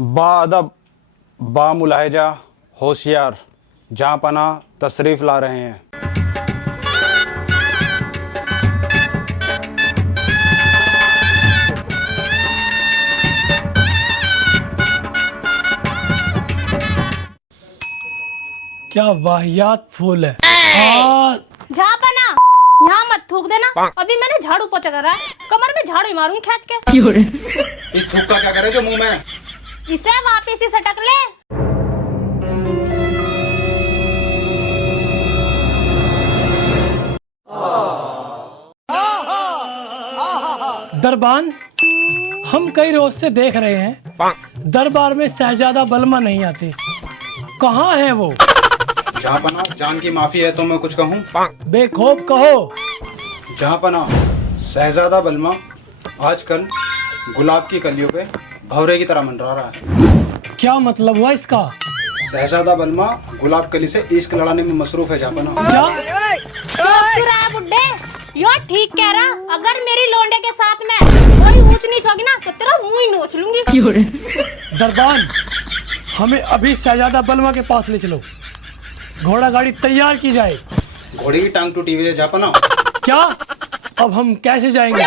बाअदब, बामुलाहिजा, होशियार, जहाँ पना तशरीफ़ ला रहे हैं। क्या वाहियात फूल है। जहाँ पना यहाँ मत थूक देना, अभी मैंने झाड़ू पोछा करा, कमर में झाड़ू मारूंगी खींच के। इस थूक का क्या करे जो मुंह में? इसे वापिस ही सटक ले। दरबान, हम कई रोज से देख रहे हैं दरबार में शहजादा बलमा नहीं आती, कहाँ है वो? जहाँ पना जान की माफी है तो मैं कुछ कहूँ? बेखौफ कहो। जहाँ पना शहजादा बलमा आजकल गुलाब की कलियों पे भंवरे की तरह मंडरा रहा है। क्या मतलब हुआ इसका? शहजादा बलमा गुलाब कली से इश्क लड़ाने में मसरूफ है। जहाँ पना क्या? चुप रहा बुड्ढे, यो ठीक कह रहा। अगर मेरी लोंडे के साथ में कोई ऊंच नीच होगी ना तो तेरा मुंह ही नोच लूंगी। दरबान, हमें अभी शहजादा बलमा के पास ले चलो, घोड़ा गाड़ी तैयार की जाए। घोड़ी की टांग टूटी हुई है। जहाँ पना क्या? अब हम कैसे जाएंगे?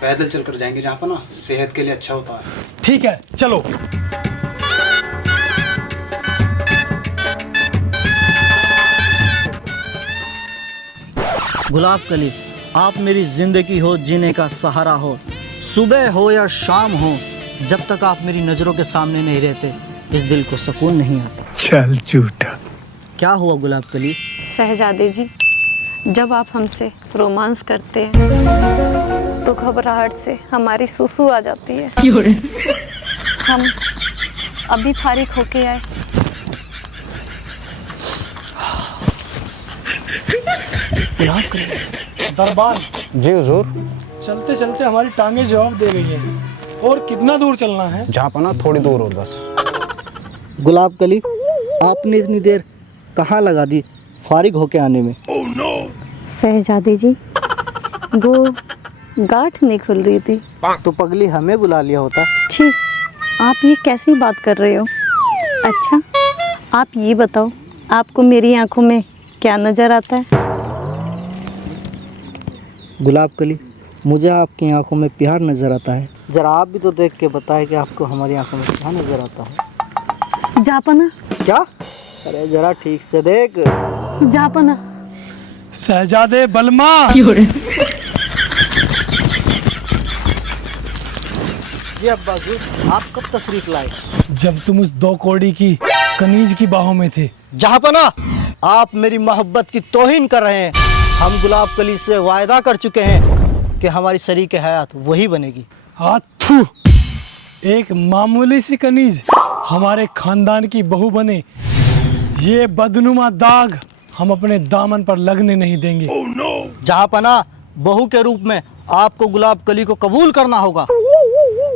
पैदल चलकर जाएंगे। जहाँ पना सेहत के लिए अच्छा होता है। ठीक है, चलो। गुलाब कली, आप मेरी जिंदगी हो, जीने का सहारा हो, सुबह हो या शाम हो, जब तक आप मेरी नजरों के सामने नहीं रहते इस दिल को सुकून नहीं आता। चल झूठा। क्या हुआ गुलाब कली? शहजादे जी, जब आप हमसे रोमांस करते हैं तो घबराहट से हमारी सुसु आ जाती है। हम अभी फारिग होके आए। गुलाब कली। दरबान, जी हुजूर। चलते चलते हमारी टांगे जवाब दे गई हैं। और कितना दूर चलना है? जहाँ पना थोड़ी दूर और बस। गुलाब कली, आपने इतनी देर कहाँ लगा दी फारिग होके आने में? शहजादे जी, वो गांठ नहीं खुल रही थी। तो पगली हमें बुला लिया होता। छी, आप ये कैसी बात कर रहे हो? अच्छा, आप ये बताओ, आपको मेरी आंखों में क्या नजर आता है? गुलाब कली, मुझे आपकी आंखों में प्यार नजर आता है। जरा आप भी तो देख के बताएं कि आपको हमारी आंखों में क्या नजर आता है। जापना। क्या? अरे जरा ठीक से देख। जापना। शहजादे बलमा। जी अब्बा जी, आप कब तशरीफ लाए? जब तुम उस दो कौड़ी की कनीज की बाहों में थे। जहाँपना, आप मेरी मोहब्बत की तौहीन कर रहे हैं। हम गुलाब कली से वायदा कर चुके हैं कि हमारी शरीक हयात वही बनेगी। हाथू, एक मामूली सी कनीज हमारे खानदान की बहू बने, ये बदनुमा दाग हम अपने दामन पर लगने नहीं देंगे। जहाँपना, बहू के रूप में आपको गुलाब कली को कबूल करना होगा।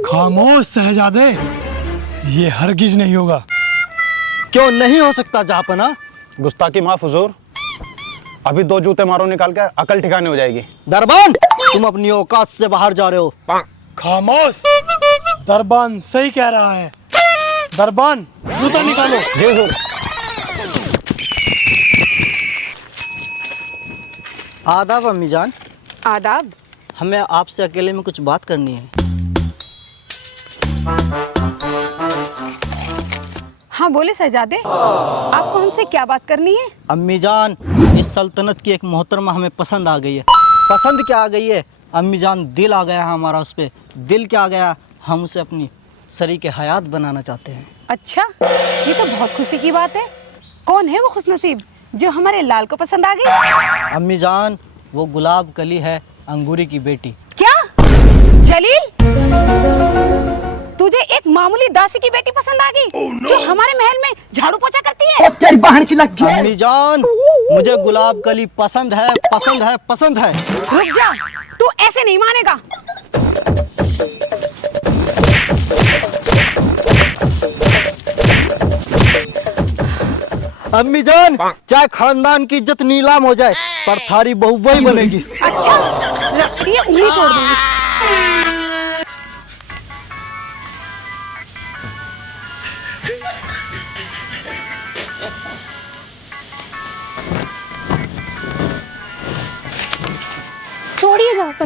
खामोश शहजादे, ये हरगिज नहीं होगा। क्यों नहीं हो सकता जहाँपना? गुस्ताखी माफ हुजूर। अभी 2 जूते मारो निकाल के अकल ठिकाने हो जाएगी। दरबान, तुम अपनी औकात से बाहर जा रहे हो। खामोश। दरबान सही कह रहा है। दरबान, जूता निकालो। जी हुजूर। आदाब अम्मी जान। आदाब। हमें आपसे अकेले में कुछ बात करनी है। हाँ बोले शहजादे, आपको हमसे क्या बात करनी है? अम्मी जान, इस सल्तनत की एक मोहतरमा हमें पसंद आ गई है। पसंद क्या आ गई है अम्मी जान? दिल आ गया हमारा उस पर। दिल क्या आ गया, हम उसे अपनी शरीक हयात बनाना चाहते हैं। अच्छा, ये तो बहुत खुशी की बात है। कौन है वो खुशनसीब जो हमारे लाल को पसंद आ गई? अम्मी जान, वो गुलाब कली है, अंगूरी की बेटी। क्या? जलील, तुझे एक मामूली दासी की बेटी पसंद आ गई जो हमारे महल में झाड़ू पोछा करती है? अम्मी जान, मुझे गुलाब कली पसंद है, पसंद है, पसंद है। रुक जा, तू ऐसे नहीं मानेगा। अम्मी जान, चाहे खानदान की इज्जत नीलाम हो जाए, पर थारी बहू वही बनेगी। अच्छा, ये उंगली तोड़ दूंगी।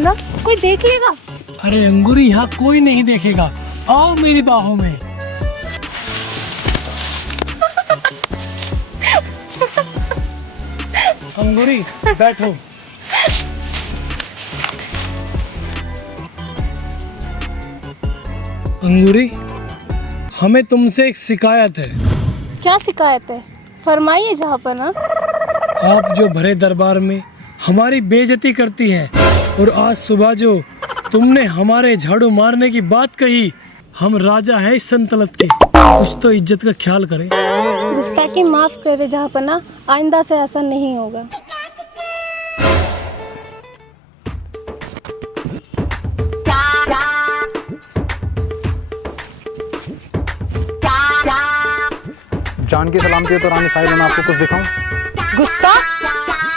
जहाँपना, कोई देख लेगा? अरे अंगूरी, यहाँ कोई नहीं देखेगा, आओ मेरी बाहों में। अंगूरी बैठो। अंगूरी, हमें तुमसे एक शिकायत है। क्या शिकायत है? फरमाइए जहाँपना। आप जो भरे दरबार में हमारी बेइज्जती करती हैं, और आज सुबह जो तुमने हमारे झाड़ू मारने की बात कही, हम राजा हैं इस सल्तनत के, कुछ तो इज्जत का ख्याल करें। गुस्ताखी माफ करे जहाँपना, आइंदा से ऐसा नहीं होगा। जान की सलामती हो तो रानी साहिबा, मैं आपको कुछ दिखाऊं? गुस्ताख,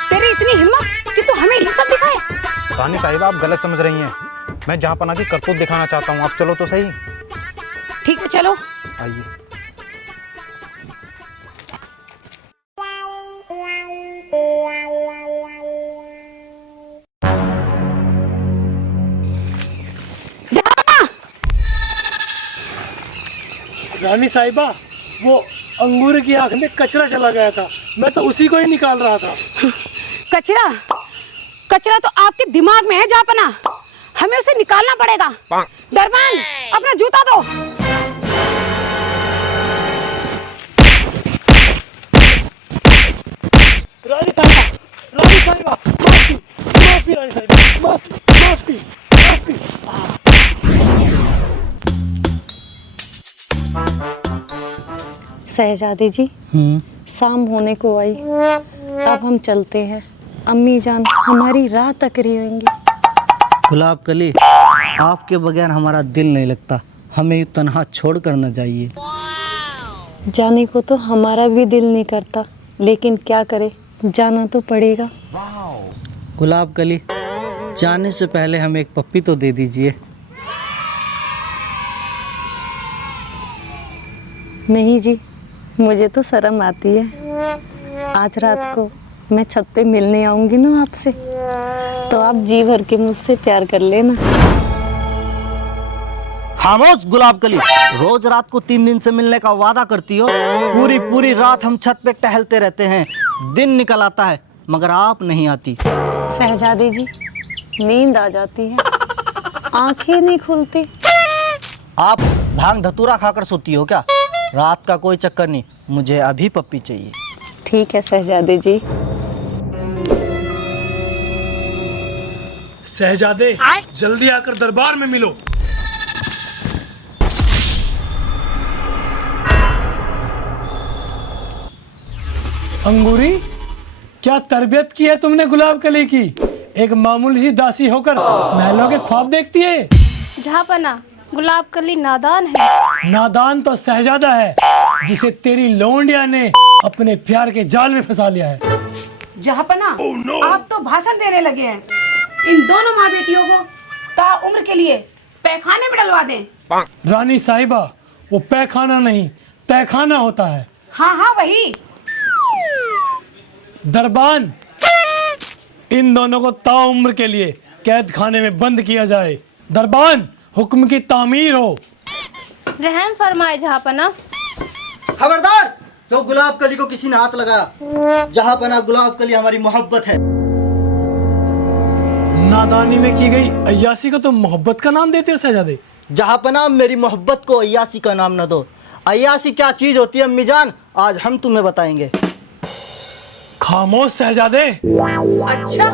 तेरी इतनी हिम्मत कि तू हमें ये सब दिखाए? रानी साहिबा, आप गलत समझ रही हैं। मैं जहाँपना की करतूत दिखाना चाहता हूँ। आप चलो तो सही। ठीक है, चलो। आइए। रानी साहिबा, वो अंगूर की आंख में कचरा चला गया था, मैं तो उसी को ही निकाल रहा था। कचरा? कचरा तो आपके दिमाग में है जहाँपना, हमें उसे निकालना पड़ेगा। दरबान, अपना जूता दो। रानी साहिबा, माफी रानी साहिबा, माफी। शहजादी जी, शाम होने को आई, अब हम चलते हैं। अम्मी जान हमारी राह तक रही होंगी। गुलाब कली, आपके बगैर हमारा दिल नहीं लगता, हमें यूं तन्हा छोड़ कर न जाइए। जाने को तो हमारा भी दिल नहीं करता, लेकिन क्या करे, जाना तो पड़ेगा। गुलाब कली, जाने से पहले हमें एक पप्पी तो दे दीजिए। नहीं जी, मुझे तो शर्म आती है। आज रात को मैं छत पे मिलने आऊंगी ना आपसे, तो आप जी भर के मुझसे प्यार कर लेना। खामोश गुलाब कली, रोज रात को 3 दिन से मिलने का वादा करती हो। पूरी रात हम छत पे टहलते रहते हैं, दिन निकल आता है मगर आप नहीं आती। शहजादी जी, नींद आ जाती है, आंखें नहीं खुलती। आप भांग धतूरा खाकर सोती हो क्या? रात का कोई चक्कर नहीं, मुझे अभी पप्पी चाहिए। ठीक है शहजादी जी। शहजादे, जल्दी आकर दरबार में मिलो। अंगूरी, क्या तरबियत की है तुमने गुलाब कली की? एक मामूली सी दासी होकर महलों के ख्वाब देखती है। जहाँपना, गुलाब कली नादान है। नादान तो शहजादा है, जिसे तेरी लोंडिया ने अपने प्यार के जाल में फंसा लिया है। जहाँपना, आप तो भाषण देने लगे हैं। इन दोनों माँ बेटियों को ताउम्र के लिए पैखाने में डलवा दें। रानी साहिबा, वो पैखाना नहीं, तहखाना होता है। हाँ, वही। दरबान, इन दोनों को ताउम्र के लिए कैद खाने में बंद किया जाए। दरबान, हुक्म की तामीर हो। रहम फरमाए जहाँपना। खबरदार, जो गुलाब कली को किसी ने हाथ लगाया। जहाँ पना गुलाब कली हमारी मोहब्बत है। नादानी में की गई अय्यासी को तो मोहब्बत का नाम देते हो शहजादे? जहाँ पना मेरी मोहब्बत को अय्यासी का नाम न दो। अय्यासी क्या चीज होती है अम्मी जान, आज हम तुम्हें बताएंगे। खामोश शहजादे। अच्छा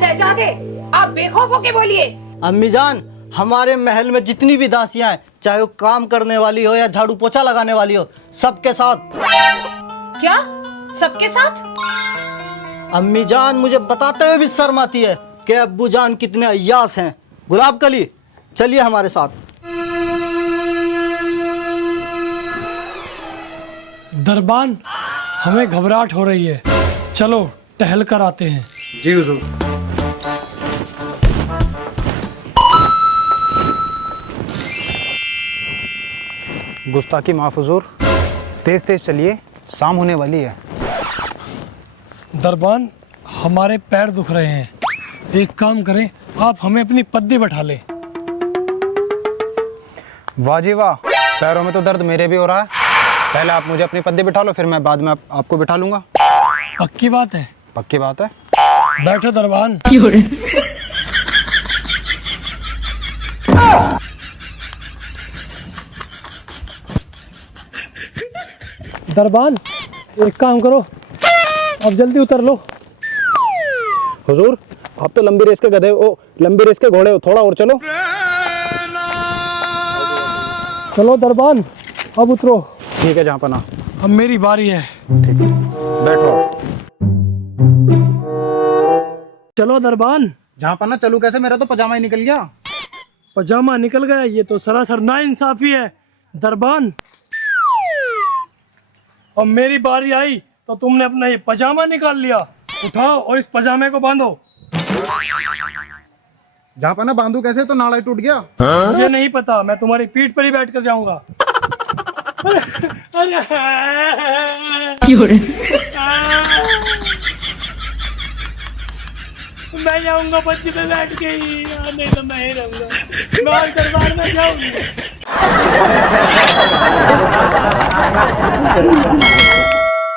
शहजादे, आप बेखौफ होके बोलिए। अम्मी जान, हमारे महल में जितनी भी दासियां हैं, चाहे वो काम करने वाली हो या झाड़ू पोछा लगाने वाली हो, सबके साथ। क्या सबके साथ? अम्मी जान, मुझे बताते हुए भी शर्म आती है कि अब्बू जान कितने अय्यास हैं। गुलाब कली, चलिए हमारे साथ। दरबान, हमें घबराहट हो रही है, चलो टहल कर आते हैं। जी हुजूर। गुस्ताखी माफ हुजूर, तेज तेज चलिए, शाम होने वाली है। दरबान, हमारे पैर दुख रहे हैं, एक काम करें, आप हमें अपनी पद्दी बैठा ले। वाह जी वाह, पैरों में तो दर्द मेरे भी हो रहा है। पहले आप मुझे अपनी पद्दी बिठा लो, फिर मैं बाद में आपको बिठा लूंगा। पक्की बात है? पक्की बात है। बैठो दरबान। दरबान एक काम करो, अब जल्दी उतर लो। हुजूर, आप तो लंबी रेस के गधे हो, लंबी रेस के घोड़े हो, थोड़ा और चलो। चलो दरबान, अब उतरो। ठीक है जहाँ पना, अब मेरी बारी है। ठीक है, बैठो। चलो दरबान। जहाँ पना चलूँ कैसे, मेरा तो पजामा ही निकल गया। पजामा निकल गया, ये तो सरासर नाइंसाफी है दरबान। अब मेरी बारी आई तो तुमने अपना ये पजामा निकाल लिया। उठाओ और इस पजामे को बांधो। जहाँ पना बांधू कैसे, तो नाड़ा ही टूट गया। मुझे नहीं पता, मैं तुम्हारी पीठ पर ही बैठ कर जाऊंगा। मैं जाऊंगा पत्ती पे बैठ के ही, नहीं तो मैं ही रहूंगा। मैं और दरबार में जाऊंगा।